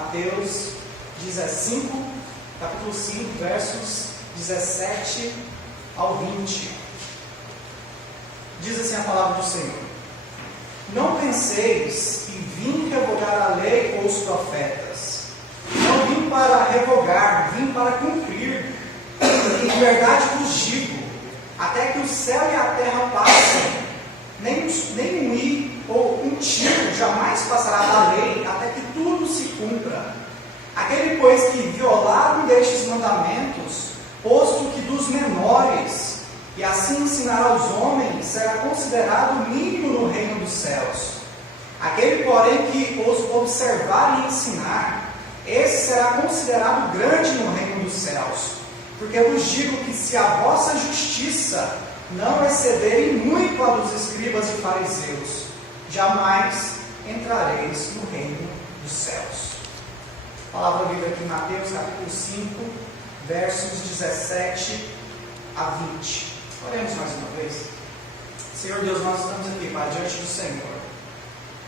Mateus 15, capítulo 5, versos 17 ao 20. Diz assim a palavra do Senhor: Não penseis que vim revogar a lei ou os profetas. Não vim para revogar, vim para cumprir. Em verdade vos digo, até que o céu e a terra passem, nem um i ou um tiro jamais passará da lei, até que tudo se cumpra. Aquele, pois, que violar um destes mandamentos, posto que dos menores, e assim ensinar aos homens, será considerado mínimo no reino dos céus. Aquele, porém, que os observar e ensinar, esse será considerado grande no reino dos céus. Porque vos digo que se a vossa justiça não excederem muito a dos escribas e fariseus, jamais entrareis no reino dos céus. A palavra bíblica aqui em Mateus, capítulo 5, versos 17 a 20. Oremos mais uma vez. Senhor Deus, nós estamos aqui, Pai, diante do Senhor.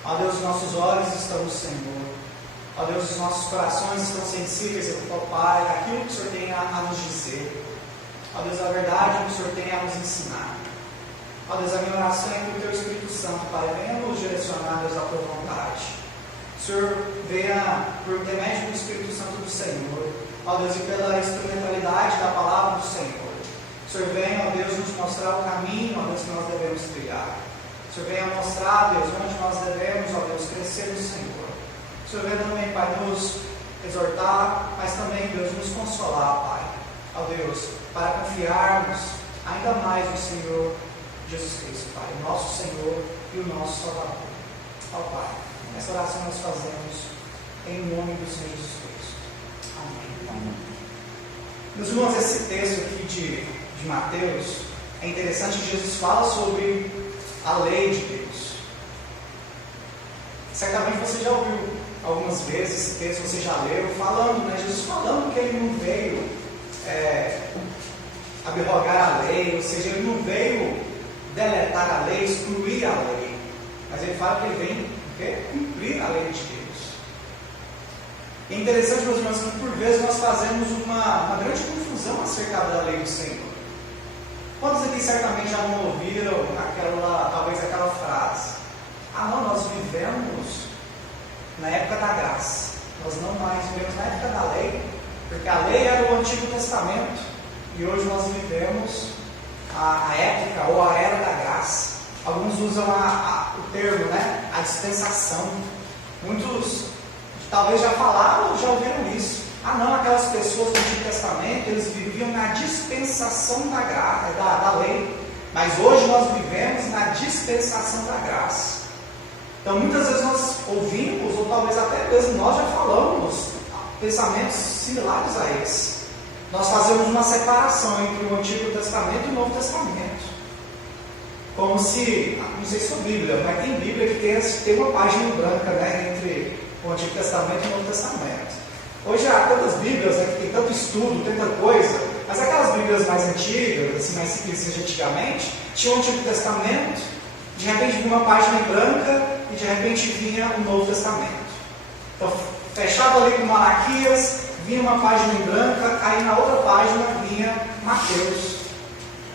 Ó Deus, os nossos olhos estão no Senhor. Ó Deus, os nossos corações estão sensíveis, ó Pai, aquilo que o Senhor tem a nos dizer. Ó Deus, a verdade que o Senhor tem a nos ensinar. Ó Deus, a minha oração é que o Teu Espírito Santo, Pai, venha nos direcionar, Deus, à Tua vontade. O Senhor venha, por intermédio do Espírito Santo do Senhor, ó Deus, e pela instrumentalidade da palavra do Senhor. O Senhor venha, ó Deus, nos mostrar o caminho, ó Deus, que nós devemos trilhar. O Senhor venha mostrar, Deus, onde nós devemos, ó Deus, crescer no Senhor. O Senhor venha também, Pai, nos exortar, mas também, Deus, nos consolar, Pai. Ó Deus, para confiarmos ainda mais no Senhor Jesus Cristo, Pai, o nosso Senhor e o nosso Salvador. Ó Pai, essa oração nós fazemos em nome do Senhor Jesus Cristo. Amém. Meus irmãos, esse texto aqui de Mateus, é interessante que Jesus fala sobre a lei de Deus. Certamente você já ouviu algumas vezes esse texto, você já leu, Jesus falando que ele não veio abrogar a lei, ou seja, ele não veio deletar a lei, excluir a lei, mas ele fala que ele vem cumprir a lei de Deus. É interessante, meus irmãos, que por vezes nós fazemos uma grande confusão acerca da lei do Senhor. Quantos aqui certamente já não ouviram talvez aquela frase: não, nós vivemos na época da graça, nós não mais vivemos na época da lei, porque a lei era o Antigo Testamento, e hoje nós vivemos a época ou a era da graça. Alguns usam o termo, a dispensação. Muitos talvez já falaram ou já ouviram isso. Não, aquelas pessoas do Antigo Testamento, eles viviam na dispensação da lei, mas hoje nós vivemos na dispensação da graça. Então muitas vezes nós ouvimos, ou talvez até mesmo nós já falamos pensamentos similares a esse. Nós fazemos uma separação entre o Antigo Testamento e o Novo Testamento. Como se, não sei se é Bíblia, mas tem Bíblia que tem uma página branca, entre o Antigo Testamento e o Novo Testamento. Hoje há tantas Bíblias, que tem tanto estudo, tanta coisa, mas aquelas Bíblias mais antigas, assim, mais simples de antigamente, tinha o Antigo Testamento, de repente vinha uma página em branca e de repente vinha o Novo Testamento. Então, fechava ali com Malaquias, vinha uma página em branca, aí na outra página vinha Mateus.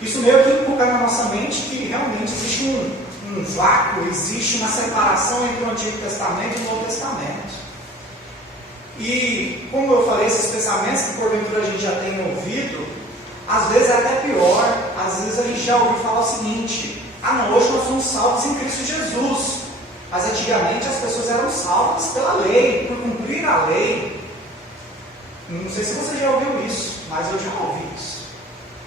Isso meio que inculca na nossa mente que realmente existe um vácuo, existe uma separação entre o Antigo Testamento e o Novo Testamento. E, como eu falei, esses pensamentos que porventura a gente já tem ouvido, às vezes é até pior, às vezes a gente já ouviu falar o seguinte: não, hoje nós somos salvos em Cristo Jesus. Mas antigamente as pessoas eram salvas pela lei, por cumprir a lei. Não sei se você já ouviu isso, mas eu já ouvi isso.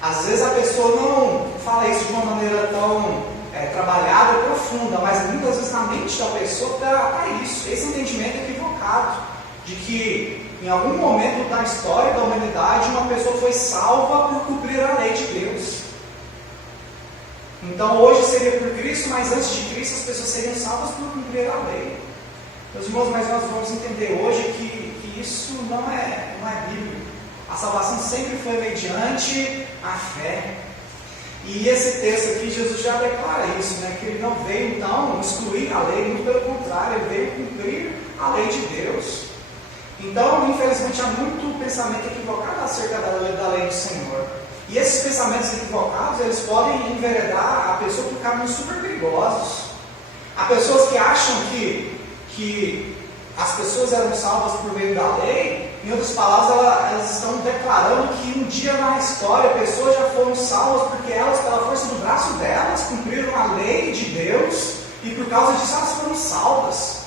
Às vezes a pessoa não fala isso de uma maneira tão trabalhada ou profunda, mas muitas vezes na mente da pessoa está isso, esse entendimento equivocado, de que em algum momento da história da humanidade uma pessoa foi salva por cumprir a lei de Deus. Então hoje seria por Cristo, mas antes de Cristo as pessoas seriam salvas por cumprir a lei. Meus irmãos, mas nós vamos entender hoje que isso não é bíblico. A salvação sempre foi mediante a fé. E esse texto aqui, Jesus já declara isso, que ele não veio então excluir a lei, muito pelo contrário, ele veio cumprir a lei de Deus. Então, infelizmente, há muito pensamento equivocado acerca da lei do Senhor. E esses pensamentos equivocados, eles podem enveredar a pessoa por caminhos super perigosos. Há pessoas que acham que as pessoas eram salvas por meio da lei. Em outras palavras, elas estão declarando que um dia na história pessoas já foram salvas porque elas, pela força do braço delas, cumpriram a lei de Deus e por causa disso elas foram salvas.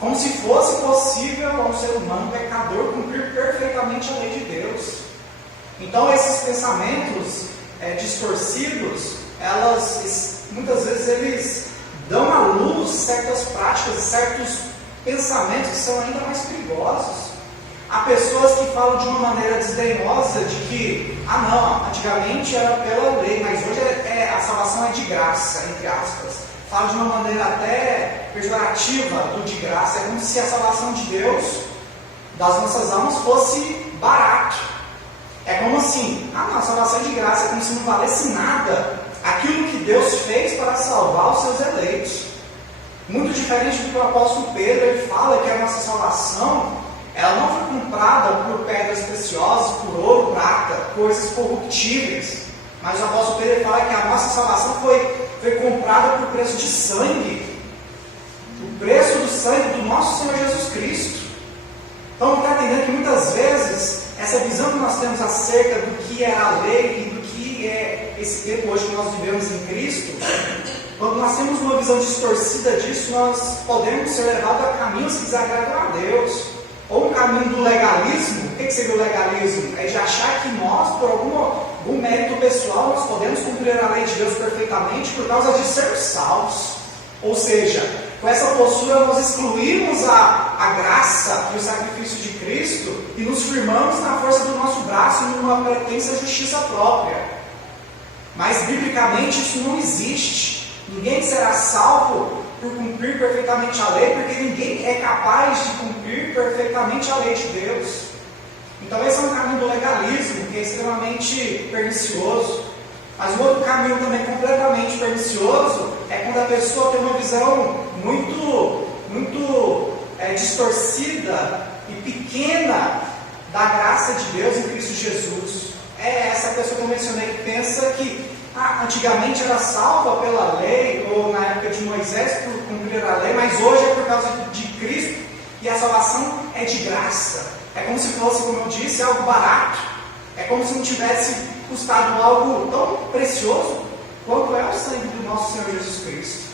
Como se fosse possível a um ser humano pecador cumprir perfeitamente a lei de Deus. Então esses pensamentos distorcidos, muitas vezes eles dão à luz certas práticas, certos pensamentos que são ainda mais perigosos. Há pessoas que falam de uma maneira desdenhosa de que, não, antigamente era pela lei, mas hoje a salvação é de graça, entre aspas. Fala de uma maneira até pejorativa do de graça, é como se a salvação de Deus, das nossas almas, fosse barato. É como assim, a salvação é de graça, é como se não valesse nada aquilo que Deus fez para salvar os seus eleitos. Muito diferente do que o apóstolo Pedro, ele fala que a nossa salvação, ela não foi comprada por pedras preciosas, por ouro, prata, coisas corruptíveis. Mas o apóstolo Pedro fala que a nossa salvação foi comprada por preço de sangue. O preço do sangue do nosso Senhor Jesus Cristo. Então, está entendendo que muitas vezes, essa visão que nós temos acerca do que é a lei e do que é esse tempo hoje que nós vivemos em Cristo, quando nós temos uma visão distorcida disso, nós podemos ser levados a caminhos que desagradam a Deus. Ou um caminho do legalismo. O que seria o legalismo? É de achar que nós, por algum mérito pessoal, nós podemos cumprir a lei de Deus perfeitamente por causa de sermos salvos. Ou seja, com essa postura nós excluímos a graça e o sacrifício de Cristo e nos firmamos na força do nosso braço numa pretensa justiça própria. Mas, biblicamente, isso não existe. Ninguém será salvo por cumprir perfeitamente a lei, porque ninguém é capaz de cumprir perfeitamente a lei de Deus. Então esse é um caminho do legalismo, que é extremamente pernicioso. Mas um outro caminho também completamente pernicioso é quando a pessoa tem uma visão muito distorcida e pequena da graça de Deus em Cristo Jesus. É essa pessoa que eu mencionei que pensa que antigamente era salva pela lei, ou na época de Moisés por cumprir a lei, mas hoje é por causa de Cristo, e a salvação é de graça. É como se fosse, como eu disse, algo barato. É como se não tivesse custado algo tão precioso quanto é o sangue do nosso Senhor Jesus Cristo.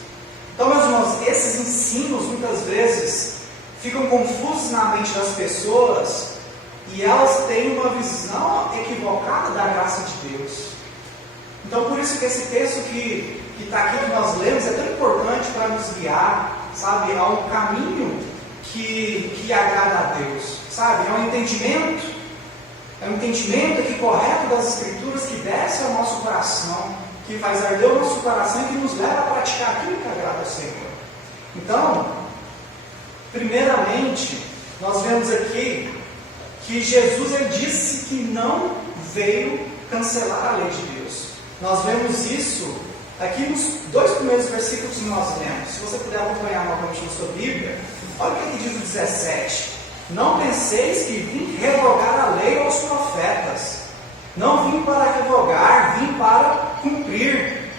Então, meus irmãos, esses ensinos muitas vezes ficam confusos na mente das pessoas, e elas têm uma visão equivocada da graça de Deus. Então, por isso que esse texto que está aqui, que nós lemos, é tão importante para nos guiar, sabe, a um caminho que agrada a Deus, sabe, é um entendimento aqui correto das Escrituras que desce ao nosso coração, que faz arder o nosso coração e que nos leva a praticar aquilo que agrada ao Senhor. Então, primeiramente, nós vemos aqui que Jesus ele disse que não veio cancelar a lei de Deus. Nós vemos isso aqui nos 2 primeiros versículos que nós lemos. Se você puder acompanhar novamente na sua Bíblia, olha o que diz o 17. Não penseis que vim revogar a lei aos profetas. Não vim para revogar, vim para cumprir.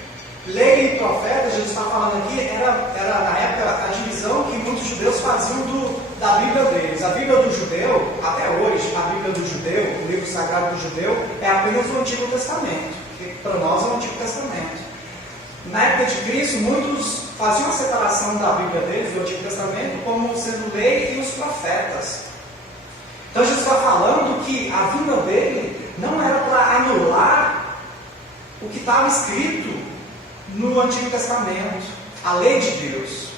Lei e profeta, Jesus está falando aqui, era na época a divisão que muitos judeus faziam da Bíblia deles. A Bíblia do judeu, até hoje, a Bíblia do judeu, o livro sagrado do judeu, é apenas o Antigo Testamento. Para nós é o Antigo Testamento. Na época de Cristo, muitos faziam a separação da Bíblia deles, do Antigo Testamento, como sendo lei e os profetas. Então Jesus está falando que a vinda dele não era para anular o que estava escrito no Antigo Testamento, a lei de Deus,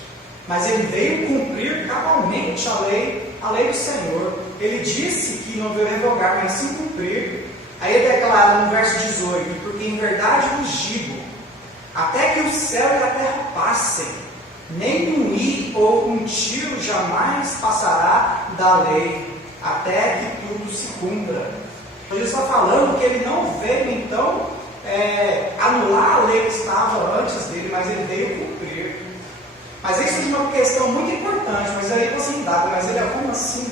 mas ele veio cumprir cabalmente a lei do Senhor. Ele disse que não veio revogar, mas sim cumprir. Aí ele declara no verso 18: porque em verdade vos digo, até que o céu e a terra passem, nem um i ou um tio jamais passará da lei, até que tudo se cumpra. Jesus está falando que ele não veio então anular a lei que estava antes dele, mas ele veio cumprir. Mas isso é uma questão muito importante, mas aí você indaga, mas ele é como assim?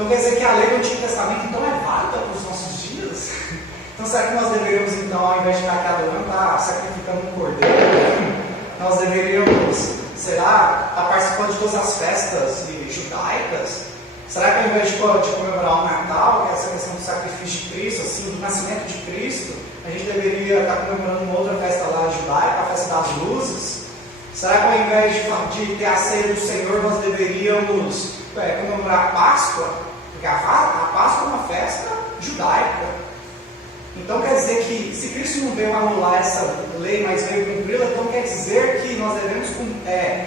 Então quer dizer que a lei do Antigo Testamento então é válida para os nossos dias? Então será que nós deveríamos então, ao invés de estar cada ano estar sacrificando um cordeiro, nós deveríamos, será, estar participando de todas as festas judaicas? Será que ao invés de comemorar o Natal, que é essa questão do sacrifício de Cristo, assim, do nascimento de Cristo, a gente deveria estar comemorando uma outra festa lá judaica, a festa das luzes? Será que ao invés de ter a ceia do Senhor, nós deveríamos comemorar a Páscoa? Porque a Páscoa é uma festa judaica. Então quer dizer que se Cristo não veio anular essa lei, mas veio cumpri-la, então quer dizer que nós devemos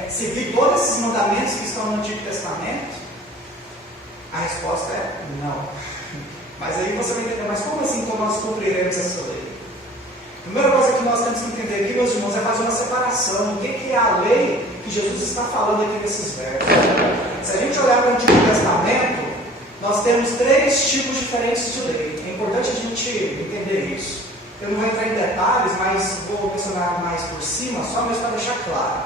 seguir todos esses mandamentos que estão no Antigo Testamento? A resposta é não. Mas aí você vai entender, mas como assim então nós cumpriremos essa lei? A primeira coisa que nós temos que entender aqui, meus irmãos, é fazer uma separação. O que é a lei que Jesus está falando aqui nesses versos? Se a gente olhar para o Antigo Testamento, nós temos 3 tipos diferentes de lei. É importante a gente entender isso. Eu não vou entrar em detalhes, mas vou mencionar mais por cima, só mesmo para deixar claro.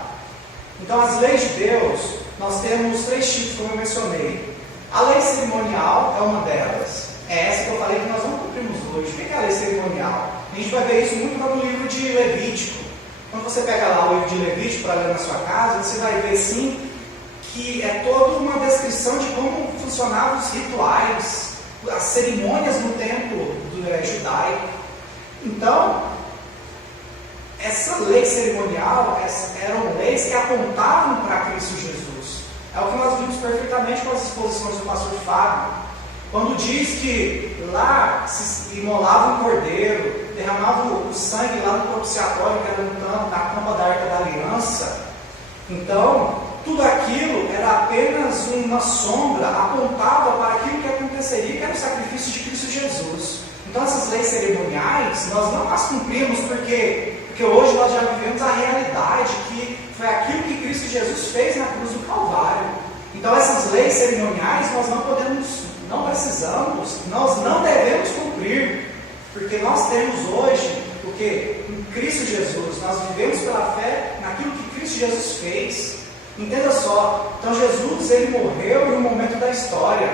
Então, as leis de Deus, nós temos 3 tipos, como eu mencionei. A lei cerimonial é uma delas. É essa que eu falei que nós não cumprimos hoje. O que é a lei cerimonial? A gente vai ver isso muito no livro de Levítico. Quando você pega lá o livro de Levítico para ler na sua casa, você vai ver sim que é toda uma descrição de como funcionavam os rituais, as cerimônias no templo judaico. Então, essa lei cerimonial eram leis que apontavam para Cristo Jesus. É o que nós vimos perfeitamente com as exposições do pastor Fábio. Quando diz que lá se imolava um cordeiro, derramava o sangue lá no propiciatório, que era na tampa da Arca da Aliança. Então, tudo aquilo era apenas uma sombra, apontava para aquilo que aconteceria, que era o sacrifício de Cristo Jesus. Então, essas leis cerimoniais, nós não as cumprimos porque hoje nós já vivemos a realidade, que foi aquilo que Cristo Jesus fez na cruz do Calvário. Então, essas leis cerimoniais nós não precisamos, nós não devemos cumprir, porque nós temos hoje, porque em Cristo Jesus, nós vivemos pela fé naquilo que Cristo Jesus fez. Entenda só, então Jesus ele morreu em um momento da história.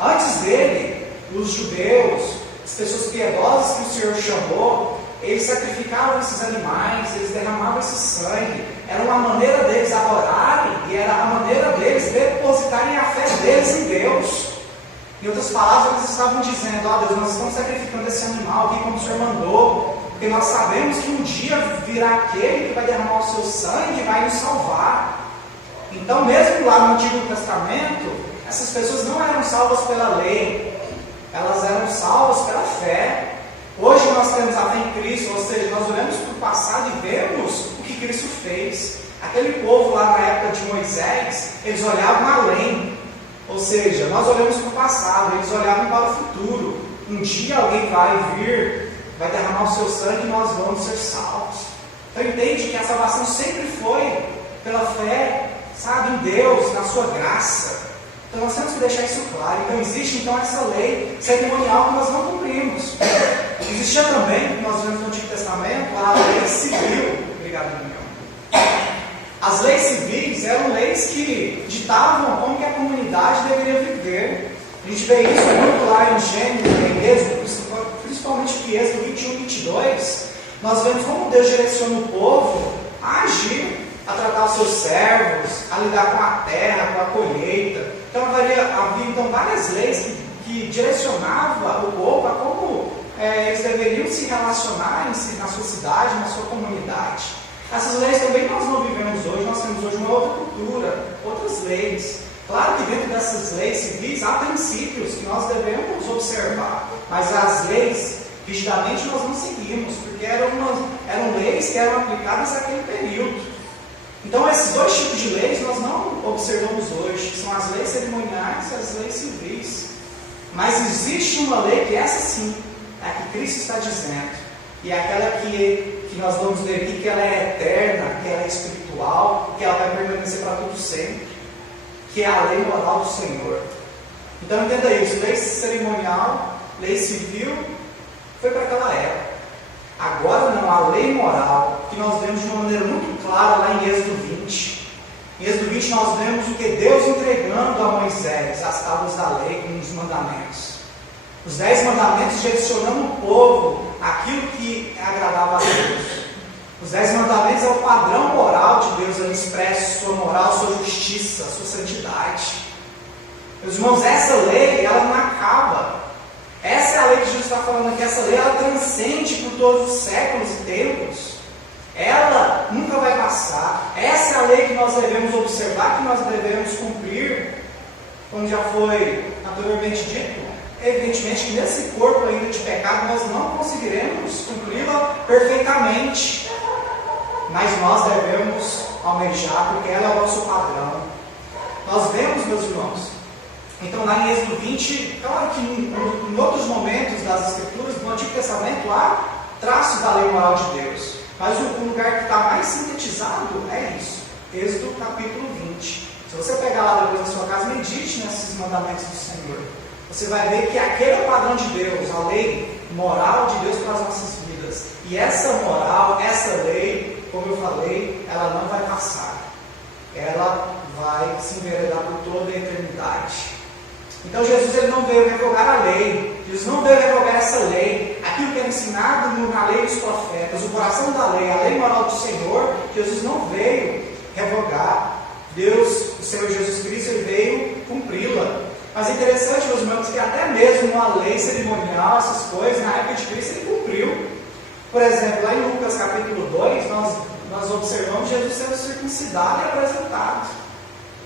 Antes dele, os judeus, as pessoas piedosas que o Senhor chamou, eles sacrificavam esses animais, eles derramavam esse sangue. Era uma maneira deles adorarem e era a maneira deles depositarem a fé deles em Deus. Em outras palavras, eles estavam dizendo: ó Deus, nós estamos sacrificando esse animal aqui como o Senhor mandou, porque nós sabemos que um dia virá aquele que vai derramar o seu sangue e vai nos salvar. Então, mesmo lá no Antigo Testamento, essas pessoas não eram salvas pela lei, elas eram salvas pela fé. Hoje nós temos a fé em Cristo, ou seja, nós olhamos para o passado e vemos o que Cristo fez. Aquele povo lá na época de Moisés, eles olhavam além, ou seja, nós olhamos para o passado, eles olhavam para o futuro. Um dia alguém vai vir, vai derramar o seu sangue e nós vamos ser salvos. Então entende que a salvação sempre foi pela fé, sabe, em Deus, na sua graça. Então nós temos que deixar isso claro. Então existe então essa lei cerimonial que nós não cumprimos. Existia também, que nós vemos no Antigo Testamento, a lei civil. Obrigado, Daniel. As leis civis eram leis que ditavam como que a comunidade deveria viver. A gente vê isso muito lá em Gênesis, em Êxodo, principalmente em Êxodo 21 e 22. Nós vemos como Deus direciona o povo a agir, a tratar os seus servos, a lidar com a terra, com a colheita. Então havia então várias leis que direcionavam o povo a como eles deveriam se relacionar na sua cidade, na sua comunidade. Essas leis também nós não vivemos hoje, nós temos hoje uma outra cultura, outras leis. Claro que dentro dessas leis civis há princípios que nós devemos observar, mas as leis rigidamente nós não seguimos, porque eram leis que eram aplicadas naquele período. Então esses 2 tipos de leis nós não observamos hoje, que são as leis cerimoniais e as leis civis. Mas existe uma lei que essa sim, é a que Cristo está dizendo, e é aquela que nós vamos ver aqui, que ela é eterna, que ela é espiritual, que ela vai permanecer para todo sempre, que é a lei moral do Senhor. Então entenda isso, lei cerimonial, lei civil, foi para aquela época. Agora não, a lei moral, que nós vemos de uma maneira muito clara lá em Êxodo 20. Em Êxodo 20 nós vemos o que Deus entregando a Moisés, as tábuas da lei, com os mandamentos. Os 10 mandamentos direcionando o povo aquilo que agradava a Deus. Os 10 mandamentos é o padrão moral de Deus, ele expressa sua moral, sua justiça, sua santidade. Meus irmãos, essa lei, ela não acaba. Essa é a lei que Jesus está falando aqui. Essa lei, ela transcende por todos os séculos e tempos. Ela nunca vai passar. Essa é a lei que nós devemos observar, que nós devemos cumprir, como já foi anteriormente dito. Evidentemente que nesse corpo ainda de pecado nós não conseguiremos cumpri-la perfeitamente, mas nós devemos almejar, porque ela é o nosso padrão. Nós vemos, meus irmãos, então lá em Êxodo 20, claro que em outros momentos das Escrituras, no Antigo Testamento, há traços da lei moral de Deus, mas o lugar que está mais sintetizado é isso, Êxodo capítulo 20. Se você pegar lá depois na sua casa, medite nesses mandamentos do Senhor. Você vai ver que aquele é o padrão de Deus, a lei moral de Deus para as nossas vidas. E essa moral, essa lei, como eu falei, ela não vai passar. Ela vai se enveredar por toda a eternidade. Então Jesus, ele não veio revogar a lei. Jesus não veio revogar essa lei. Aquilo que é ensinado na lei dos profetas, o coração da lei, a lei moral do Senhor, Jesus não veio revogar. Deus, o Senhor Jesus Cristo, ele veio cumpri-la. Mas é interessante, meus irmãos, que até mesmo uma lei cerimonial, essas coisas, na época de Cristo, ele cumpriu. Por exemplo, lá em Lucas capítulo 2, nós observamos Jesus sendo circuncidado e apresentado.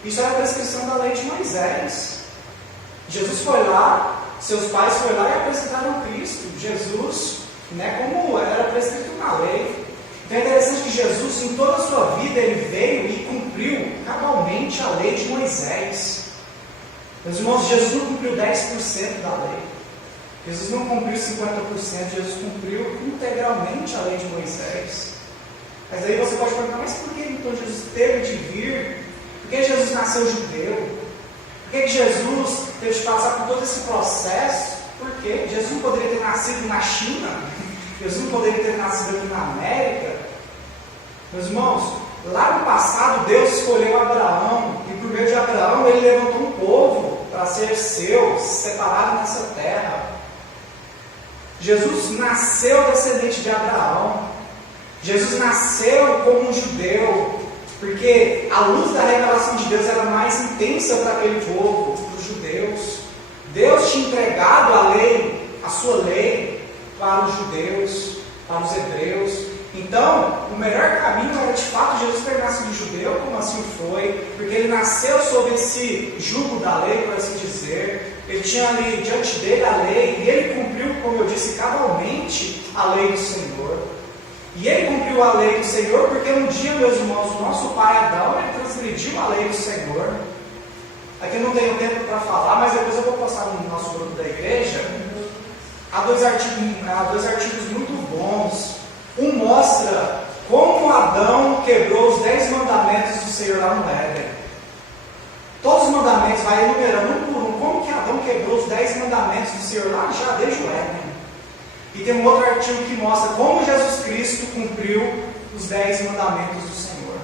Isso era a prescrição da lei de Moisés. Jesus foi lá, seus pais foram lá e apresentaram Cristo. Jesus, como era prescrito na lei. Então é interessante que Jesus, em toda a sua vida, ele veio e cumpriu cabalmente a lei de Moisés. Meus irmãos, Jesus não cumpriu 10% da lei. Jesus não cumpriu 50%, Jesus cumpriu integralmente a lei de Moisés. Mas aí você pode perguntar, mas por que então Jesus teve de vir? Por que Jesus nasceu judeu? Por que Jesus teve de passar por todo esse processo? Por quê? Jesus não poderia ter nascido na China? Jesus não poderia ter nascido aqui na América? Meus irmãos, lá no passado Deus escolheu Abraão, e por meio de Abraão ele levantou um povo para ser seu, separado nessa terra. Jesus nasceu descendente de Abraão. Jesus nasceu como um judeu, porque a luz da revelação de Deus era mais intensa para aquele povo, para os judeus. Deus tinha entregado a lei, a sua lei, para os judeus, para os hebreus. Então, o melhor caminho era de fato Jesus ter nascido judeu, como assim foi, porque ele nasceu sob esse jugo da lei, por assim dizer. Ele tinha ali diante dele a lei, e ele cumpriu, como eu disse, cabalmente a lei do Senhor. E ele cumpriu a lei do Senhor porque um dia, meus irmãos, o nosso pai Adão, ele transgrediu a lei do Senhor. Aqui eu não tenho tempo para falar, mas depois eu vou postar no nosso grupo da igreja. Há dois artigos muito bons. Um mostra como Adão quebrou os 10 mandamentos do Senhor lá no Éden. Todos os mandamentos, vai enumerando um por um, como que Adão quebrou os 10 mandamentos do Senhor lá já desde o Éden. E tem um outro artigo que mostra como Jesus Cristo cumpriu os 10 mandamentos do Senhor.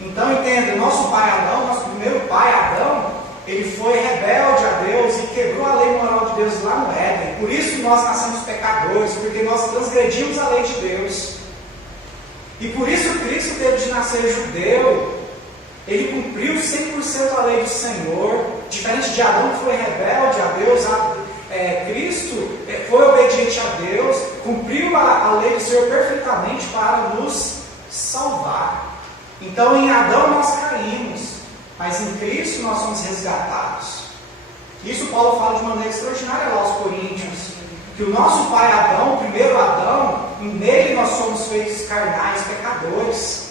Então entenda, nosso pai Adão, nosso primeiro pai Adão, ele foi rebelde a Deus e quebrou a lei moral de Deus lá no Éden. Por isso nós nascemos pecadores, porque nós transgredimos a lei de Deus. E por isso Cristo teve de nascer judeu. Ele cumpriu 100% a lei do Senhor. Diferente de Adão, que foi rebelde a Deus, Cristo foi obediente a Deus, cumpriu a lei do Senhor perfeitamente para nos salvar. Então em Adão nós caímos, mas em Cristo nós somos resgatados. Isso Paulo fala de maneira extraordinária lá aos Coríntios, que o nosso pai Adão, o primeiro Adão, nele nós somos feitos carnais, pecadores,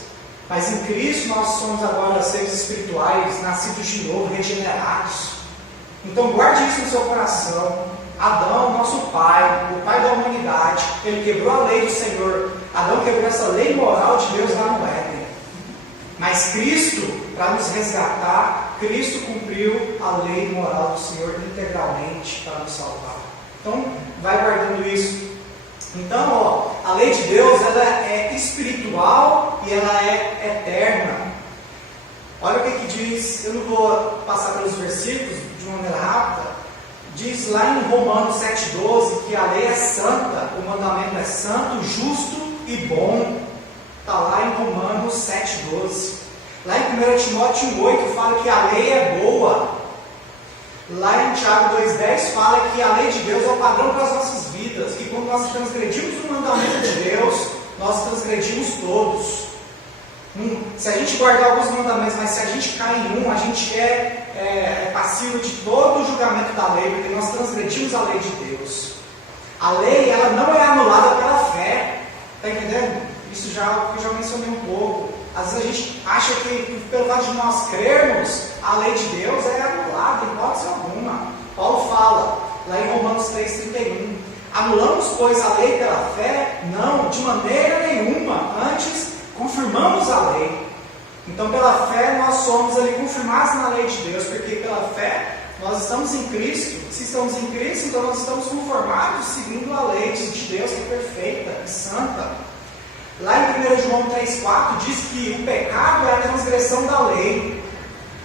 mas em Cristo nós somos agora seres espirituais, nascidos de novo, regenerados. Então guarde isso no seu coração. Adão, nosso pai, o pai da humanidade, ele quebrou a lei do Senhor. Adão quebrou essa lei moral de Deus lá no Éden. Mas Cristo, para nos resgatar, Cristo cumpriu a lei moral do Senhor integralmente para nos salvar. Então, vai guardando isso. Então, a lei de Deus, ela é espiritual e ela é eterna. Olha o que diz, eu não vou passar pelos versículos de uma maneira rápida. Diz lá em Romanos 7,12 que a lei é santa, o mandamento é santo, justo e bom. Está lá em Romanos 7,12. Lá em 1 Timóteo 8 fala que a lei é boa. Lá em Tiago 2,10 fala que a lei de Deus é o padrão para as nossas vidas, que quando nós transgredimos o mandamento de Deus, nós transgredimos todos. Se a gente guardar alguns mandamentos, mas se a gente cai em um, a gente é passivo de todo o julgamento da lei, porque nós transgredimos a lei de Deus. A lei, ela não é anulada pela fé. Está entendendo? Isso eu já mencionei um pouco. Às vezes a gente acha que pelo fato de nós crermos, a lei de Deus é anulada, em hipótese alguma. Paulo fala, lá em Romanos 3,31, anulamos, pois, a lei pela fé? Não, de maneira nenhuma. Antes, confirmamos a lei. Então, pela fé, nós somos ali confirmados na lei de Deus, porque pela fé, nós estamos em Cristo. Se estamos em Cristo, então nós estamos conformados seguindo a lei de Deus, que é perfeita e santa. Lá em 1 João 3,4 diz que o pecado é a transgressão da lei.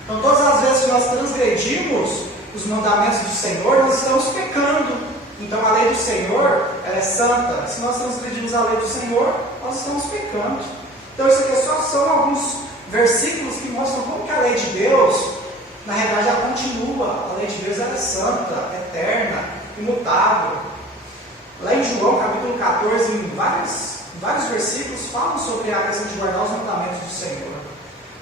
Então, todas as vezes que nós transgredimos os mandamentos do Senhor, nós estamos pecando. Então, a lei do Senhor, ela é santa. Se nós transgredimos a lei do Senhor, nós estamos pecando. Então, isso aqui só são alguns versículos que mostram como que a lei de Deus, na realidade, ela continua. A lei de Deus ela é santa, eterna, imutável. Lá em João, capítulo 14, em vários versículos falam sobre a questão de guardar os mandamentos do Senhor.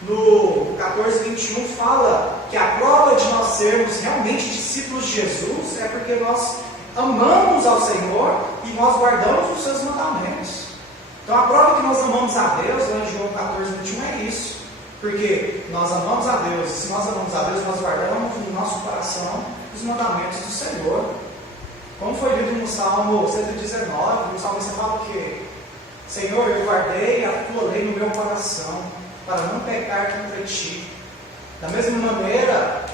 No 14:21 fala que a prova de nós sermos realmente discípulos de Jesus é porque nós amamos ao Senhor e nós guardamos os seus mandamentos. Então a prova que nós amamos a Deus, lá em João 14:21 é isso. Porque nós amamos a Deus, e se nós amamos a Deus, nós guardamos no nosso coração os mandamentos do Senhor. Como foi lido no Salmo 119, o salmista fala o quê? Senhor, eu guardei a tua lei no meu coração, para não pecar contra ti. Da mesma maneira,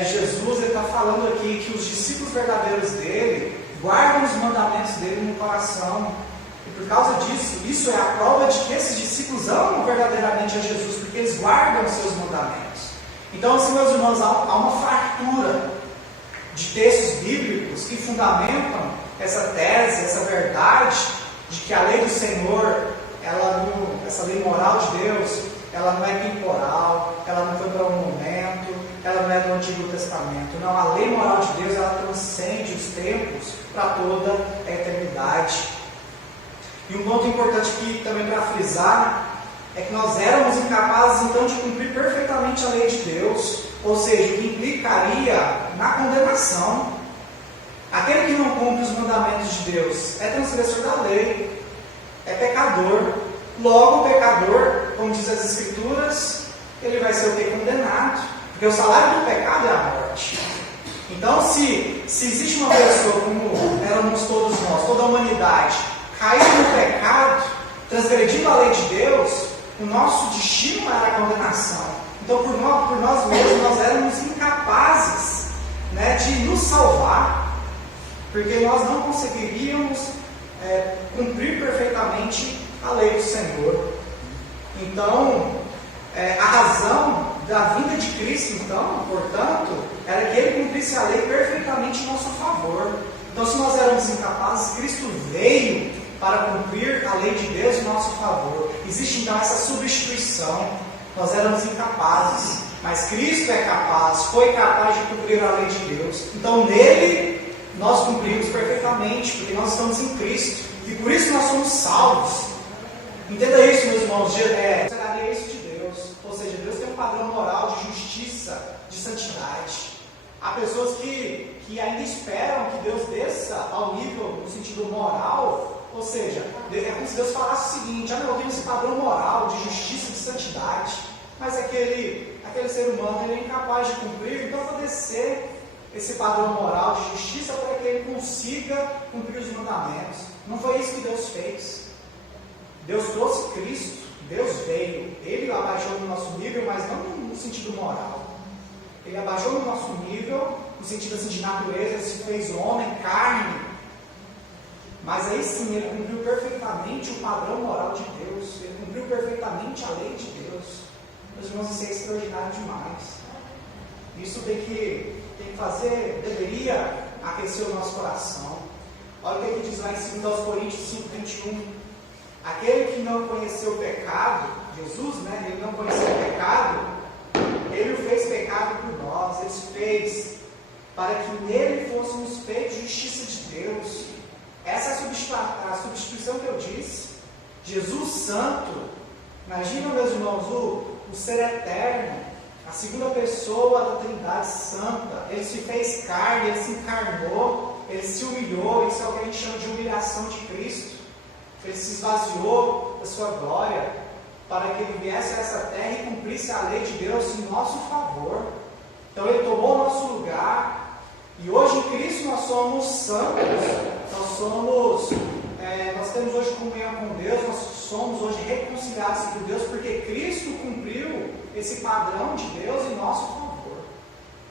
Jesus está falando aqui que os discípulos verdadeiros dele guardam os mandamentos dele no coração. E por causa disso, isso é a prova de que esses discípulos amam verdadeiramente a Jesus, porque eles guardam os seus mandamentos. Então, assim, meus irmãos, há uma fartura de textos bíblicos que fundamentam essa tese, essa verdade, de que a lei do Senhor, essa lei moral de Deus, ela não é temporal, ela não foi para um momento, ela não é do Antigo Testamento. Não, a lei moral de Deus, ela transcende os tempos para toda a eternidade. E um ponto importante aqui também para frisar é que nós éramos incapazes então de cumprir perfeitamente a lei de Deus, ou seja, o que implicaria na condenação. Aquele que não cumpre os mandamentos de Deus é transgressor da lei, é pecador. Logo, o pecador, como diz as Escrituras, ele vai ser o que? Condenado. Porque o salário do pecado é a morte. Então, se existe uma pessoa, como éramos todos nós, toda a humanidade, caindo no pecado, transgredindo a lei de Deus, o nosso destino era a condenação. Então, por nós mesmos, nós éramos incapazes, de nos salvar, porque nós não conseguiríamos cumprir perfeitamente a lei do Senhor. Então, a razão da vinda de Cristo, então, portanto, era que Ele cumprisse a lei perfeitamente em nosso favor. Então, se nós éramos incapazes, Cristo veio para cumprir a lei de Deus em nosso favor. Existe então essa substituição. Nós éramos incapazes, mas Cristo é capaz, foi capaz de cumprir a lei de Deus. Então, nele, nós cumprimos perfeitamente, porque nós estamos em Cristo. E por isso nós somos salvos. Entenda isso, meus irmãos. Será isso de Deus. Ou seja, Deus tem um padrão moral de justiça, de santidade. Há pessoas que ainda esperam que Deus desça ao nível, no sentido moral. Ou seja, é como se Deus falasse o seguinte: eu tenho esse padrão moral de justiça, de santidade, mas aquele ser humano ele é incapaz de cumprir, então eu vou descer esse padrão moral de justiça para que ele consiga cumprir os mandamentos. Não foi isso que Deus fez. Deus trouxe Cristo, Deus veio, Ele abaixou no nosso nível, mas não no sentido moral. Ele abaixou no nosso nível, no sentido assim, de natureza, Ele se fez homem, carne. Mas aí sim, Ele cumpriu perfeitamente o padrão moral de Deus, Ele cumpriu perfeitamente a lei de Deus. Meus irmãos, isso é extraordinário demais. Isso tem que deveria aquecer o nosso coração. Olha o que diz lá em 2 Coríntios 5:21. Aquele que não conheceu o pecado, Jesus, né? Ele não conheceu o pecado, ele o fez pecado por nós, ele fez para que nele fôssemos feitos justiça de Deus. Essa é a substituição que eu disse. Jesus Santo, imagina, meus irmãos, o ser eterno, a segunda pessoa da Trindade Santa, ele se fez carne, ele se encarnou, ele se humilhou. Isso é o que a gente chama de humilhação de Cristo. Ele se esvaziou da sua glória para que ele viesse a essa terra e cumprisse a lei de Deus em nosso favor. Então ele tomou o nosso lugar e hoje em Cristo nós somos santos, nós temos hoje comunhão com Deus, nós somos hoje reconciliados com Deus porque Cristo cumpriu esse padrão de Deus em nosso favor.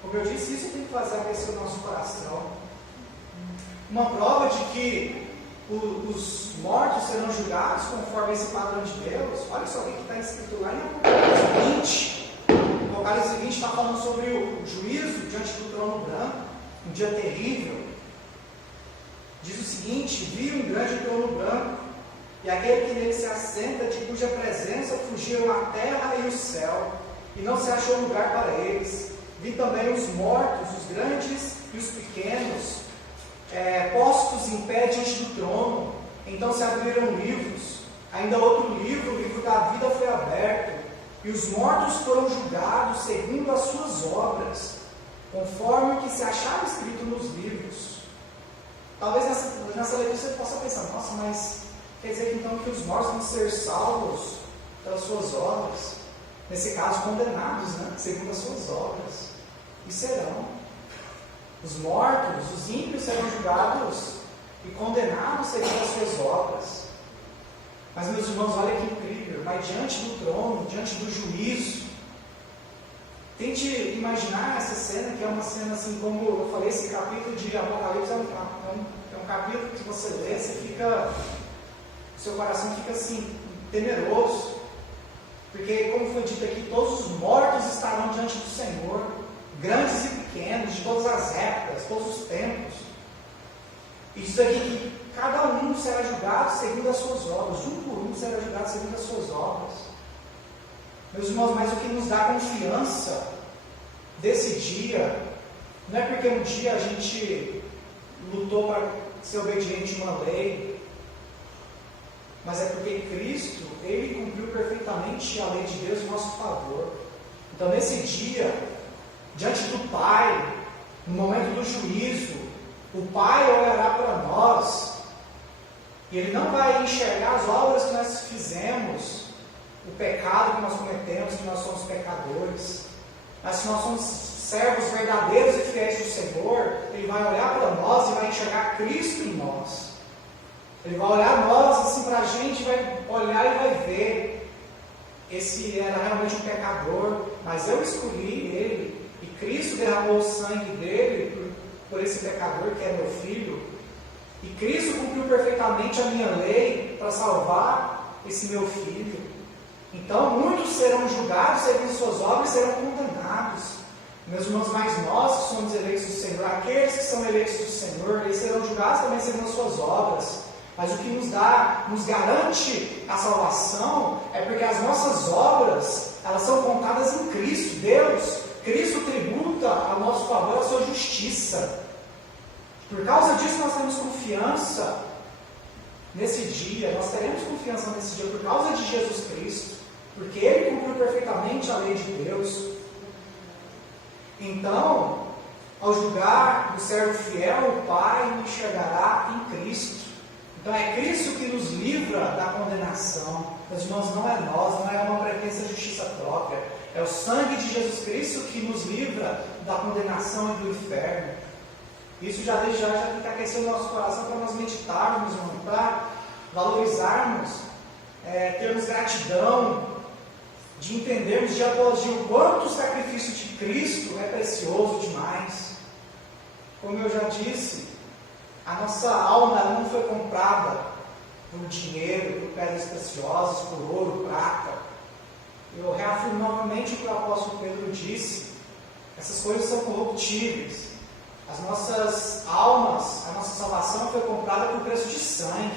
Como eu disse, isso tem que fazer aquecer o nosso coração. Uma prova de que os mortos serão julgados conforme esse padrão de Deus. Olha só o que está escrito lá em Apocalipse 20. O Apocalipse 20 está falando sobre o juízo diante do trono branco, um dia terrível. Diz o seguinte: vi um grande trono branco, e aquele que nele se assenta, de cuja presença fugiram a terra e o céu, e não se achou lugar para eles. Vi também os mortos, os grandes e os pequenos, postos em pé diante do trono. Então se abriram livros, ainda outro livro, o livro da vida foi aberto, e os mortos foram julgados segundo as suas obras, conforme o que se achava escrito nos livros. Talvez nessa leitura você possa pensar: nossa, mas quer dizer então que os mortos vão ser salvos pelas suas obras? Nesse caso, condenados, né? Segundo as suas obras. E serão. Os mortos, os ímpios serão julgados e condenados segundo as suas obras. Mas, meus irmãos, olha que incrível, vai diante do trono, diante do juízo. Tente imaginar essa cena, que é uma cena assim, como eu falei, esse capítulo de Apocalipse é um capítulo que você lê, seu coração fica assim, temeroso. Porque, como foi dito aqui, todos os mortos estarão diante do Senhor, grandes e pequenos, de todas as épocas, todos os tempos. Isso aqui que cada um será julgado segundo as suas obras, um por um será julgado segundo as suas obras. Meus irmãos, mas o que nos dá confiança desse dia, não é porque um dia a gente lutou para ser obediente a uma lei, mas é porque Cristo, Ele cumpriu perfeitamente a lei de Deus em nosso favor. Então nesse dia, diante do Pai, no momento do juízo, o Pai olhará para nós e Ele não vai enxergar as obras que nós fizemos, o pecado que nós cometemos, que nós somos pecadores. Mas se nós somos servos verdadeiros e fiéis do Senhor, Ele vai olhar para nós e vai enxergar Cristo em nós. Ele vai olhar nós assim para a gente, vai olhar e vai ver: esse era realmente um pecador, mas eu escolhi ele, e Cristo derramou o sangue dele por esse pecador que é meu filho, e Cristo cumpriu perfeitamente a minha lei para salvar esse meu filho. Então muitos serão julgados segundo suas obras e serão condenados. Meus irmãos, mas nós que somos eleitos do Senhor, aqueles que são eleitos do Senhor, eles serão julgados também segundo as suas obras. Mas o que nos garante a salvação é porque as nossas obras, elas são contadas em Cristo. Cristo tributa a nosso favor a sua justiça. Por causa disso nós temos confiança nesse dia, nós teremos confiança nesse dia por causa de Jesus Cristo, porque Ele cumpriu perfeitamente a lei de Deus. Então, ao julgar o servo fiel, o Pai o enxergará em Cristo. Então é Cristo que nos livra da condenação. Meus irmãos, não é nós, não é uma pretensa justiça própria. É o sangue de Jesus Cristo que nos livra da condenação e do inferno. Isso já tem que aquecer o nosso coração para nós meditarmos, irmão, para valorizarmos, termos gratidão, de entendermos dia após dia o quanto o sacrifício de Cristo é precioso demais. Como eu já disse, a nossa alma não foi comprada por dinheiro, por pedras preciosas, por ouro, prata. Eu reafirmo novamente o que o apóstolo Pedro disse: essas coisas são corruptíveis. As nossas almas que foi comprada por preço de sangue,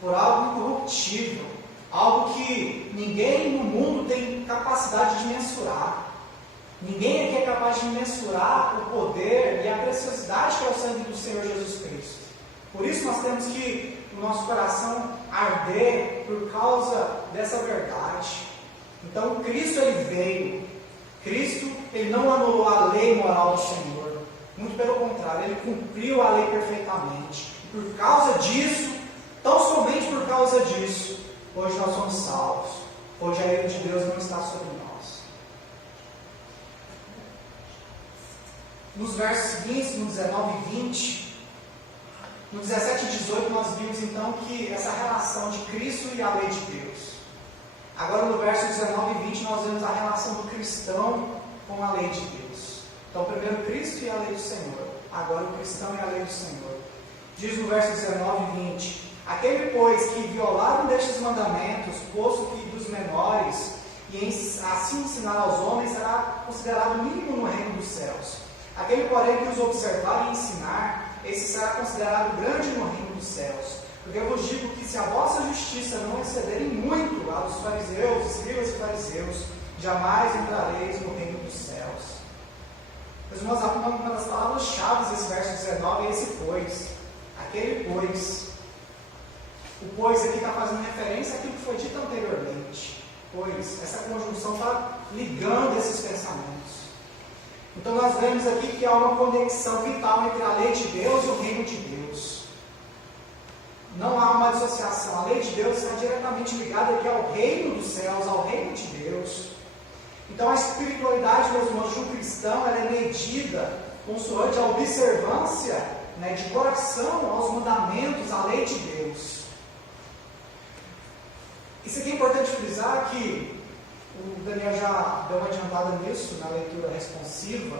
por algo incorruptível, algo que ninguém no mundo tem capacidade de mensurar. Ninguém aqui é capaz de mensurar o poder e a preciosidade que é o sangue do Senhor Jesus Cristo. Por isso nós temos que o nosso coração arder por causa dessa verdade. Então Cristo ele veio. Cristo ele não anulou a lei moral do Senhor. Muito pelo contrário, ele cumpriu a lei perfeitamente. E por causa disso, tão somente por causa disso, hoje nós somos salvos. Hoje a ira de Deus não está sobre nós. Nos versos seguintes, no 19 e 20, no 17 e 18, nós vimos então que essa relação de Cristo e a lei de Deus. Agora no verso 19 e 20 nós vemos a relação do cristão com a lei de Deus. Então primeiro Cristo e a lei do Senhor. Agora o cristão e a lei do Senhor. Diz no verso 19 e 20: aquele, pois, que violar um destes mandamentos, posto que dos menores, e assim ensinar aos homens, será considerado mínimo no reino dos céus. Aquele, porém, que os observar e ensinar, esse será considerado grande no reino dos céus. Porque eu vos digo que se a vossa justiça não excederem muito a dos fariseus, escribas e fariseus, jamais entrareis no reino dos céus. Mas uma das palavras-chave desse verso 19 é esse pois. Aquele pois. O pois aqui está fazendo referência àquilo que foi dito anteriormente. Pois, essa conjunção está ligando esses pensamentos. Então nós vemos aqui que há uma conexão vital entre a lei de Deus e o reino de Deus. Não há uma dissociação. A lei de Deus está diretamente ligada aqui ao reino dos céus, ao reino de Deus. Então a espiritualidade, meus irmãos, de um cristão, ela é medida consoante a observância, de coração aos mandamentos, à lei de Deus. Isso aqui é importante frisar que o Daniel já deu uma adiantada nisso na leitura responsiva.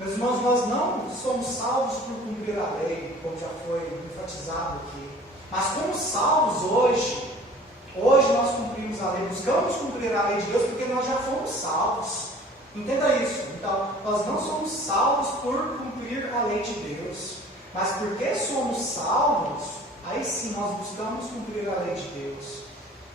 Meus irmãos, nós não somos salvos por cumprir a lei, como já foi enfatizado aqui. Mas como salvos hoje nós cumprimos a lei, buscamos cumprir a lei de Deus porque nós já fomos salvos. Entenda isso. Então, nós não somos salvos por cumprir a lei de Deus. Mas porque somos salvos, aí sim nós buscamos cumprir a lei de Deus.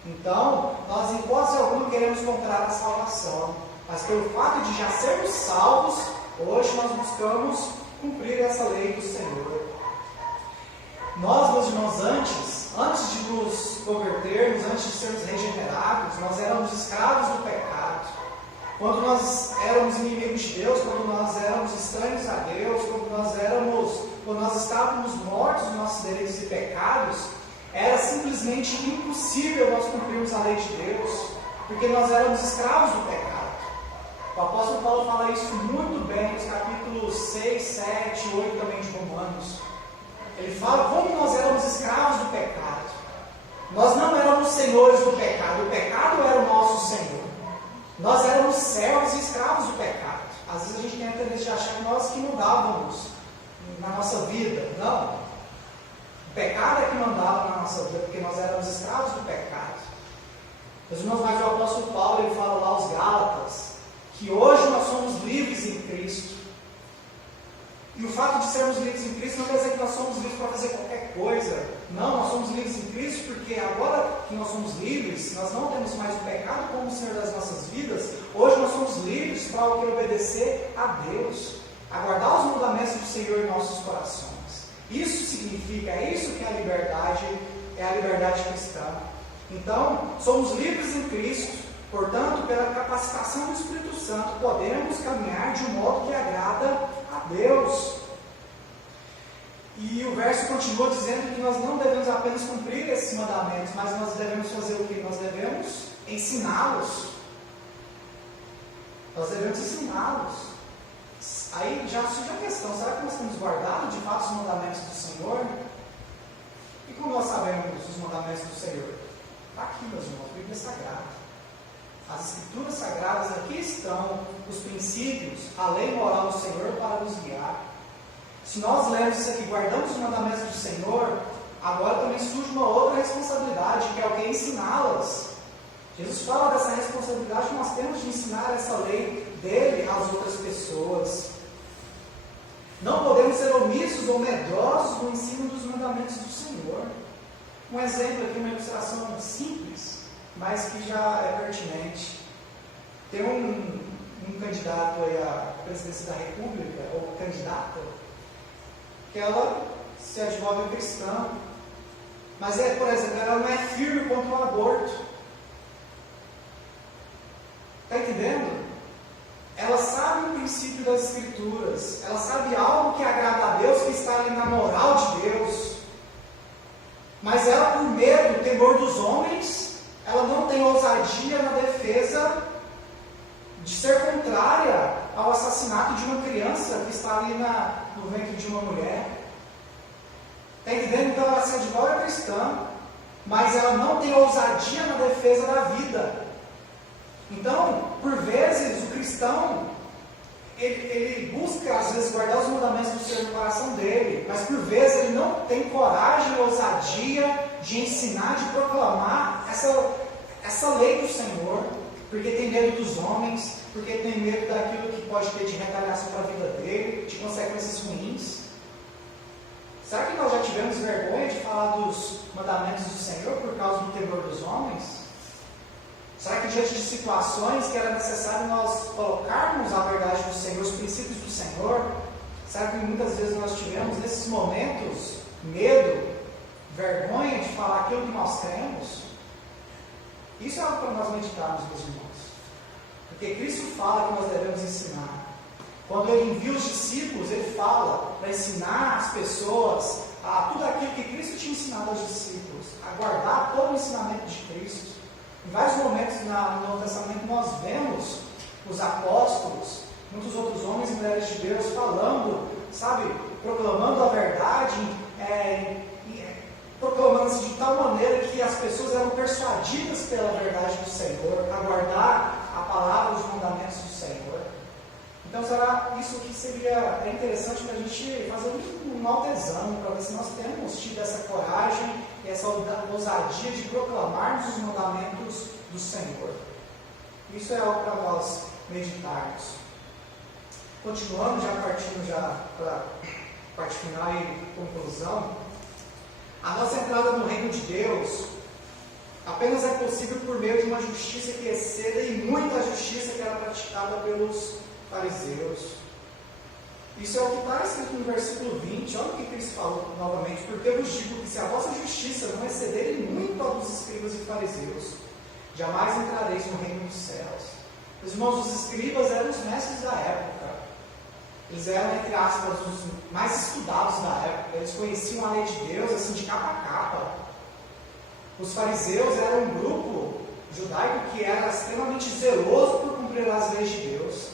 Então, nós em hipótese alguma queremos comprar a salvação, mas pelo fato de já sermos salvos, hoje nós buscamos cumprir essa lei do Senhor. Nós, meus irmãos, antes de nos convertermos, antes de sermos regenerados, nós éramos escravos do pecado. Quando nós éramos inimigos de Deus, quando nós éramos estranhos a Deus, quando nós estávamos mortos nos nossos delitos e pecados, era simplesmente impossível nós cumprirmos a lei de Deus, porque nós éramos escravos do pecado. O apóstolo Paulo fala isso muito bem nos capítulos 6, 7, 8 também de Romanos. Ele fala como nós éramos escravos do pecado. Nós não éramos senhores do pecado, o pecado era o nosso senhor. Nós éramos servos e escravos do pecado. Às vezes a gente tem a tendência de achar que nós que mandávamos na nossa vida. Não. O pecado é que mandava na nossa vida, porque nós éramos escravos do pecado. Meus irmãos, mas o apóstolo Paulo, ele fala lá aos Gálatas, que hoje nós somos livres em Cristo. E o fato de sermos livres em Cristo não quer dizer que nós somos livres para fazer qualquer coisa. Não, nós somos livres em Cristo porque agora que nós somos livres, nós não temos mais o pecado como o Senhor das nossas vidas. Hoje nós somos livres para obedecer a Deus, aguardar os mandamentos do Senhor em nossos corações. Isso significa, é isso que é a liberdade cristã. Então, somos livres em Cristo, portanto, pela capacitação do Espírito Santo, podemos caminhar de um modo que agrada a Deus. E o verso continua dizendo que nós não devemos apenas cumprir esses mandamentos, mas nós devemos fazer o que? Nós devemos ensiná-los. Nós devemos ensiná-los. Aí já surge a questão, será que nós temos guardado de fato os mandamentos do Senhor? E como nós sabemos os mandamentos do Senhor? Está aqui, meus irmãos, a Bíblia Sagrada. As Escrituras Sagradas, aqui estão os princípios, a lei moral do Senhor para nos guiar. Se nós lermos isso aqui, guardamos os mandamentos do Senhor, agora também surge uma outra responsabilidade, que é o que? Ensiná-las. Jesus fala dessa responsabilidade que nós temos de ensinar essa lei dele às outras pessoas. Não podemos ser omissos ou medrosos no ensino dos mandamentos do Senhor. Um exemplo aqui, uma ilustração simples, mas que já é pertinente. Tem um candidato aí à presidência da República, ou candidata, que ela se advoga cristã, mas por exemplo, ela não é firme contra o aborto. Está entendendo? Ela sabe o princípio das Escrituras, ela sabe algo que agrada a Deus, que está ali na moral de Deus, mas ela, por medo, temor dos homens, ela não tem ousadia na defesa de ser contrária ao assassinato de uma criança que está ali no ventre de uma mulher. Está entendendo? Então ela se advoga cristã, mas ela não tem ousadia na defesa da vida. Então, por vezes, o cristão, ele busca, às vezes, guardar os mandamentos do Senhor no coração dele, mas por vezes ele não tem coragem ou ousadia de ensinar, de proclamar essa lei do Senhor, porque tem medo dos homens, porque tem medo daquilo que pode ter de retaliação para a vida dele, de consequências ruins. Será que nós já tivemos vergonha de falar dos mandamentos do Senhor por causa do temor dos homens? Será que diante de situações que era necessário nós colocarmos a verdade do Senhor, os princípios do Senhor, será que muitas vezes nós tivemos nesses momentos medo, vergonha de falar aquilo que nós cremos? Isso é algo para nós meditarmos, meus irmãos. Porque Cristo fala que nós devemos ensinar. Quando Ele envia os discípulos, Ele fala para ensinar as pessoas a tudo aquilo que Cristo tinha ensinado aos discípulos, a guardar todo o ensinamento de Cristo. Em vários momentos no Novo Testamento nós vemos os apóstolos, muitos outros homens e mulheres de Deus falando, sabe, proclamando a verdade, proclamando-se de tal maneira que as pessoas eram persuadidas pela verdade do Senhor, a guardar a palavra, os mandamentos do Senhor. Então será isso que seria interessante para a gente fazer um autoexame, para ver se nós temos tido essa coragem e essa ousadia de proclamarmos os mandamentos do Senhor. Isso é algo para nós meditarmos. Continuando, partindo para a parte final e conclusão, a nossa entrada no reino de Deus apenas é possível por meio de uma justiça que exceda e muita justiça que era praticada pelos fariseus. Isso é o que está escrito no versículo 20. Olha o que Cristo falou novamente: porque eu vos digo que se a vossa justiça não exceder muito a dos escribas e fariseus, jamais entrareis no reino dos céus. Os irmãos, os escribas eram os mestres da época. Eles eram, entre aspas, os mais estudados da época. Eles conheciam a lei de Deus assim de capa a capa. Os fariseus eram um grupo judaico que era extremamente zeloso por cumprir as leis de Deus.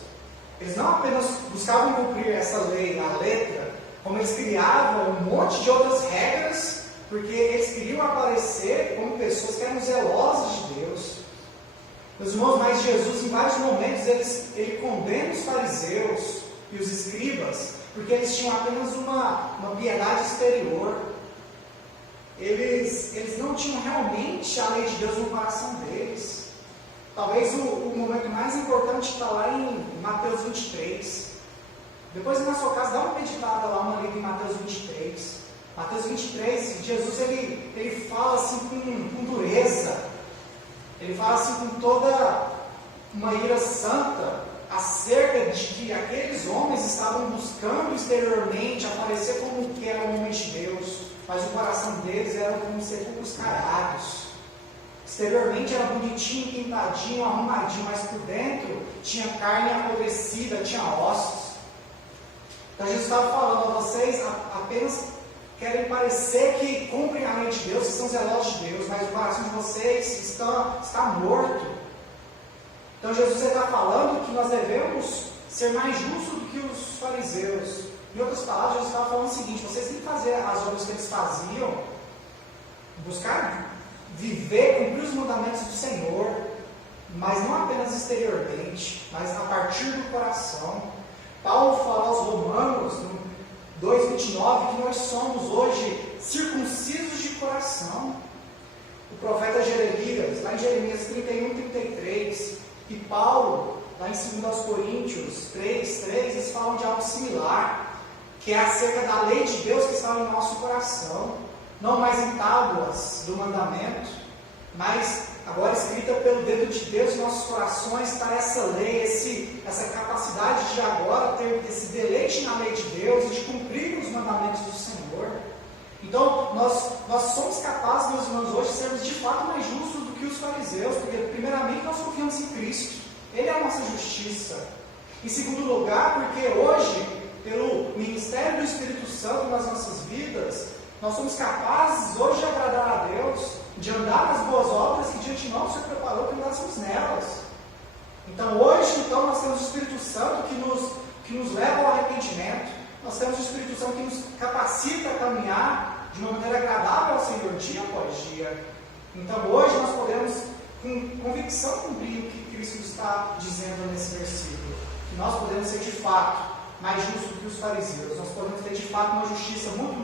Eles não apenas buscavam cumprir essa lei na letra, como eles criavam um monte de outras regras, porque eles queriam aparecer como pessoas que eram zelosas de Deus. Meus irmãos, mas Jesus, em vários momentos, ele condena os fariseus e os escribas, porque eles tinham apenas uma piedade exterior. Eles não tinham realmente a lei de Deus no coração deles. Talvez o momento mais importante está lá em Mateus 23. Depois, na sua casa, dá uma meditada lá, uma lida em Mateus 23. Mateus 23, Jesus ele fala assim com dureza. Ele fala assim com toda uma ira santa acerca de que aqueles homens estavam buscando exteriormente aparecer como que eram homens de Deus, mas o coração deles era como sepulcros caiados. Exteriormente era bonitinho, pintadinho, arrumadinho, mas por dentro tinha carne apodrecida, tinha ossos. Então Jesus estava falando a vocês, apenas querem parecer que cumprem a lei de Deus, que são zelosos de Deus, mas o coração de vocês está morto. Então Jesus está falando que nós devemos ser mais justos do que os fariseus. Em outras palavras, Jesus estava falando o seguinte: vocês têm que fazer as obras que eles faziam, buscar viver, cumprir os mandamentos do Senhor, mas não apenas exteriormente, mas a partir do coração. Paulo fala aos Romanos, no 2,29, que nós somos hoje circuncisos de coração. O profeta Jeremias, lá em Jeremias 31, 33, e Paulo, lá em 2 Coríntios 3, eles falam de algo similar, que é acerca da lei de Deus que está no nosso coração, não mais em tábuas do mandamento, mas agora escrita pelo dedo de Deus em nossos corações, está essa lei, essa capacidade de agora ter esse deleite na lei de Deus e de cumprir os mandamentos do Senhor. Então, nós somos capazes, meus irmãos, hoje de sermos de fato mais justos do que os fariseus, porque primeiramente nós confiamos em Cristo, Ele é a nossa justiça. Em segundo lugar, porque hoje, pelo ministério do Espírito Santo nas nossas vidas, nós somos capazes hoje de agradar a Deus, de andar nas boas obras que de antemão o Senhor preparou que andássemos nelas. Então hoje nós temos o Espírito Santo que nos leva ao arrependimento, nós temos o Espírito Santo que nos capacita a caminhar de uma maneira agradável ao Senhor dia após dia. Então hoje nós podemos com convicção cumprir o que Cristo está dizendo nesse versículo, que nós podemos ser de fato mais justos do que os fariseus, nós podemos ter de fato uma justiça muito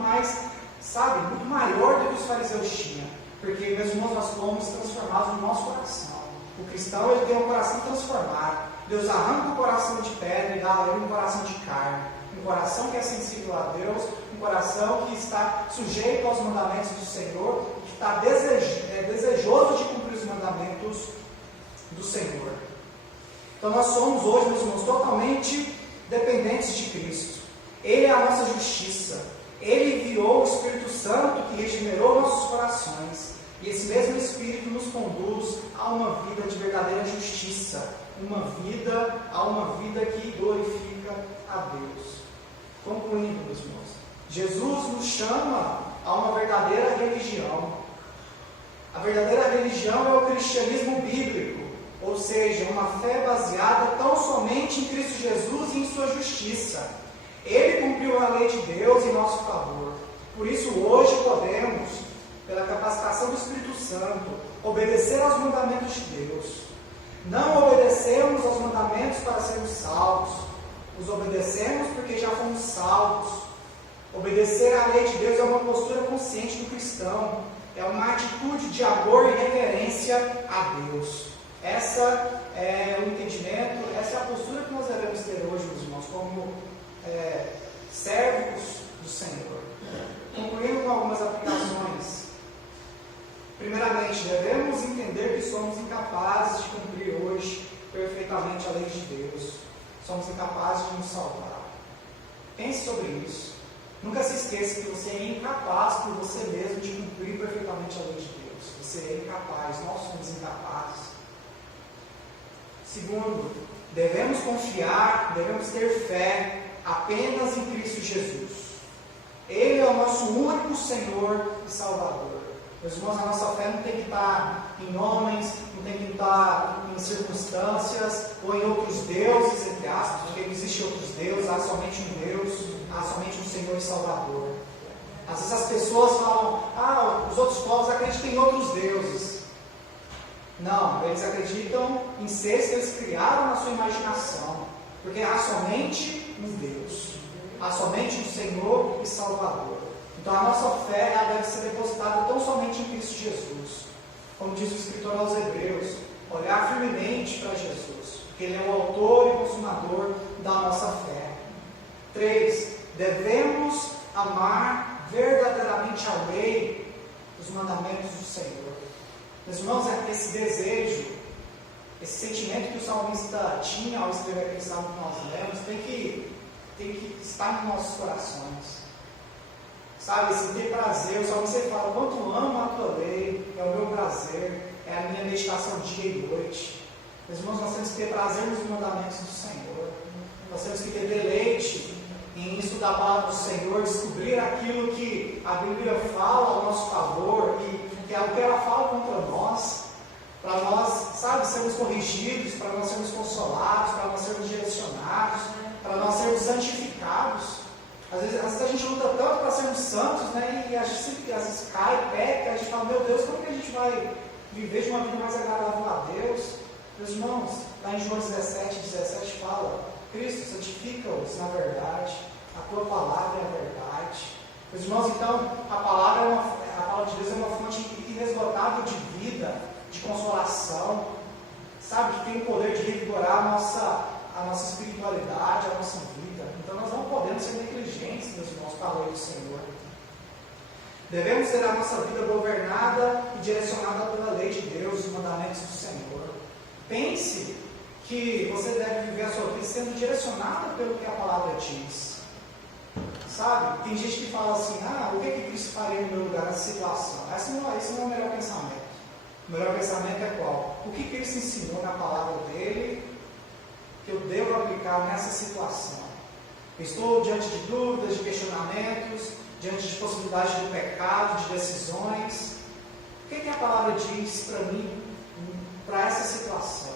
maior do que os fariseus tinham, porque, meus irmãos, nós fomos transformados no nosso coração. O cristão, ele tem um coração transformado. Deus arranca o coração de pedra e dá a ele um coração de carne, um coração que é sensível a Deus, um coração que está sujeito aos mandamentos do Senhor, que está desejoso de cumprir os mandamentos do Senhor. Então nós somos hoje, meus irmãos, totalmente dependentes de Cristo. Ele é a nossa justiça. Ele enviou o Espírito Santo que regenerou nossos corações. E esse mesmo Espírito nos conduz a uma vida de verdadeira justiça. A uma vida que glorifica a Deus. Concluindo, meus irmãos, Jesus nos chama a uma verdadeira religião. A verdadeira religião é o cristianismo bíblico, ou seja, uma fé baseada tão somente em Cristo Jesus e em sua justiça. Ele cumpriu a lei de Deus em nosso favor. Por isso hoje podemos, pela capacitação do Espírito Santo, obedecer aos mandamentos de Deus. Não obedecemos aos mandamentos para sermos salvos. Os obedecemos porque já fomos salvos. Obedecer à lei de Deus é uma postura consciente do cristão. É uma atitude de amor e reverência a Deus. Essa é o entendimento, essa é a postura que nós devemos ter hoje, meus irmãos, como servos do Senhor. Concluindo com algumas aplicações. Primeiramente, devemos entender que somos incapazes de cumprir hoje perfeitamente a lei de Deus. Somos incapazes de nos salvar. Pense sobre isso. Nunca se esqueça que você é incapaz por você mesmo de cumprir perfeitamente a lei de Deus. Você é incapaz, nós somos incapazes. Segundo, devemos confiar, devemos ter fé apenas em Cristo Jesus. Ele é o nosso único Senhor e Salvador. Meus irmãos, a nossa fé não tem que estar em homens, não tem que estar em circunstâncias ou em outros deuses, entre aspas, porque não existe outros deuses, há somente um Deus, há somente um Senhor e Salvador. Às vezes as pessoas falam, os outros povos acreditam em outros deuses. Não, eles acreditam em seres que eles criaram na sua imaginação, porque há somente um Deus, há somente um Senhor e Salvador. Então a nossa fé deve ser depositada tão somente em Cristo Jesus. Como diz o escritor aos Hebreus, olhar firmemente para Jesus, porque Ele é o autor e consumador da nossa fé. 3. Devemos amar verdadeiramente a lei, os mandamentos do Senhor. Meus irmãos, esse desejo, esse sentimento que o salmista tinha ao escrever aquele salmo que nós lemos, tem que estar nos nossos corações. Sabe, esse ter prazer, o salmista fala, quanto amo a tua lei, é o meu prazer, é a minha meditação dia e noite. Meus irmãos, nós temos que ter prazer nos mandamentos do Senhor. Nós temos que ter deleite em estudar a palavra do Senhor, descobrir aquilo que a Bíblia fala ao nosso favor e que é o que ela fala contra nós, para nós, sermos corrigidos, para nós sermos consolados, para nós sermos direcionados, para nós sermos santificados. Às vezes a gente luta tanto para sermos santos, né? E a gente às vezes cai, peca, a gente fala, meu Deus, como que a gente vai viver de uma vida mais agradável a Deus? Meus irmãos, lá em João 17 fala, Cristo, santifica-os na verdade, a tua palavra é a verdade. Meus irmãos, então, a palavra de Deus é uma fonte inesgotável de vida, de consolação, que tem o poder de revigorar a nossa espiritualidade, a nossa vida. Então nós não podemos ser negligentes, meus irmãos, com a lei do Senhor. Devemos ter a nossa vida governada e direcionada pela lei de Deus, os mandamentos do Senhor. Pense que você deve viver a sua vida sendo direcionada pelo que a palavra diz. Sabe? Tem gente que fala assim, o que Cristo faria no meu lugar nessa situação? Esse não é o melhor pensamento. O melhor pensamento é qual? O que Cristo ensinou na palavra dele que eu devo aplicar nessa situação? Estou diante de dúvidas, de questionamentos, diante de possibilidades de pecado, de decisões. O que a palavra diz para mim, para essa situação?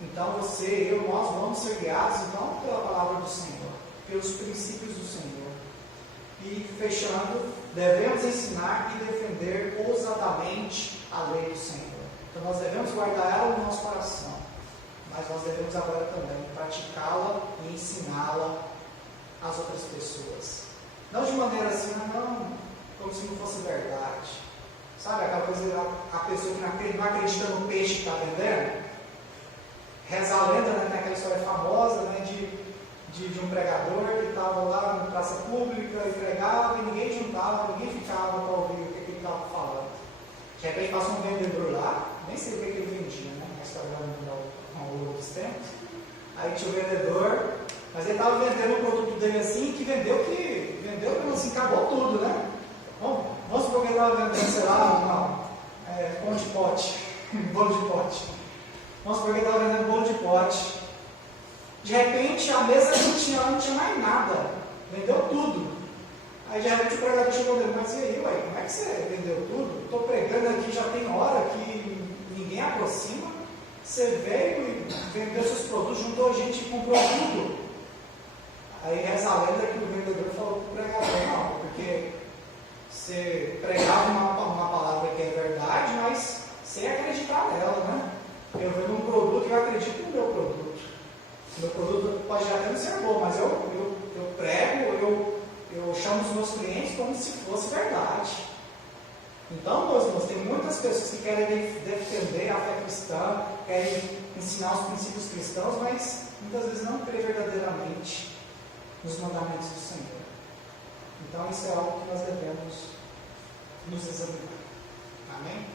Então nós vamos ser guiados então pela palavra do Senhor, pelos princípios do Senhor. E fechando, devemos ensinar e defender ousadamente a lei do Senhor. Então nós devemos guardar ela no nosso coração, mas nós devemos agora também praticá-la e ensiná-la às outras pessoas. Não de maneira assim, como se não fosse verdade. Sabe aquela coisa, a pessoa que não acredita no peixe que está vendendo? Reza a lenda, né? Tem aquela história famosa, né, de um pregador que estava lá na praça pública e pregava e ninguém juntava, ninguém ficava para ouvir o que ele estava falando. De repente passa um vendedor lá, nem sei o que ele vendia, né? A história ao longo dos tempos. Aí tinha o vendedor, mas ele estava vendendo o produto dele assim, que vendeu, assim, acabou tudo, né? Bom, vamos supor que ele estava vendendo, sei lá, pão de pote, bolo de pote. Vamos supor que ele estava vendendo bolo de pote. De repente a mesa não tinha mais nada, vendeu tudo. Aí de repente o pregador chegou dele, mas e aí, como é que você vendeu tudo? Estou pregando aqui, já tem hora que ninguém aproxima. Você veio e vendeu seus produtos, juntou gente e comprou tudo. Aí reza a lenda que o vendedor falou para o pregador, não, porque você pregava uma palavra que é verdade, mas sem acreditar nela, né? Eu vendo um produto e eu acredito no meu produto. Meu produto pode até não ser bom, mas eu prego, eu chamo os meus clientes como se fosse verdade. Então, meus irmãos, tem muitas pessoas que querem defender a fé cristã, querem ensinar os princípios cristãos, mas muitas vezes não crê verdadeiramente nos mandamentos do Senhor. Então, isso é algo que nós devemos nos examinar. Amém?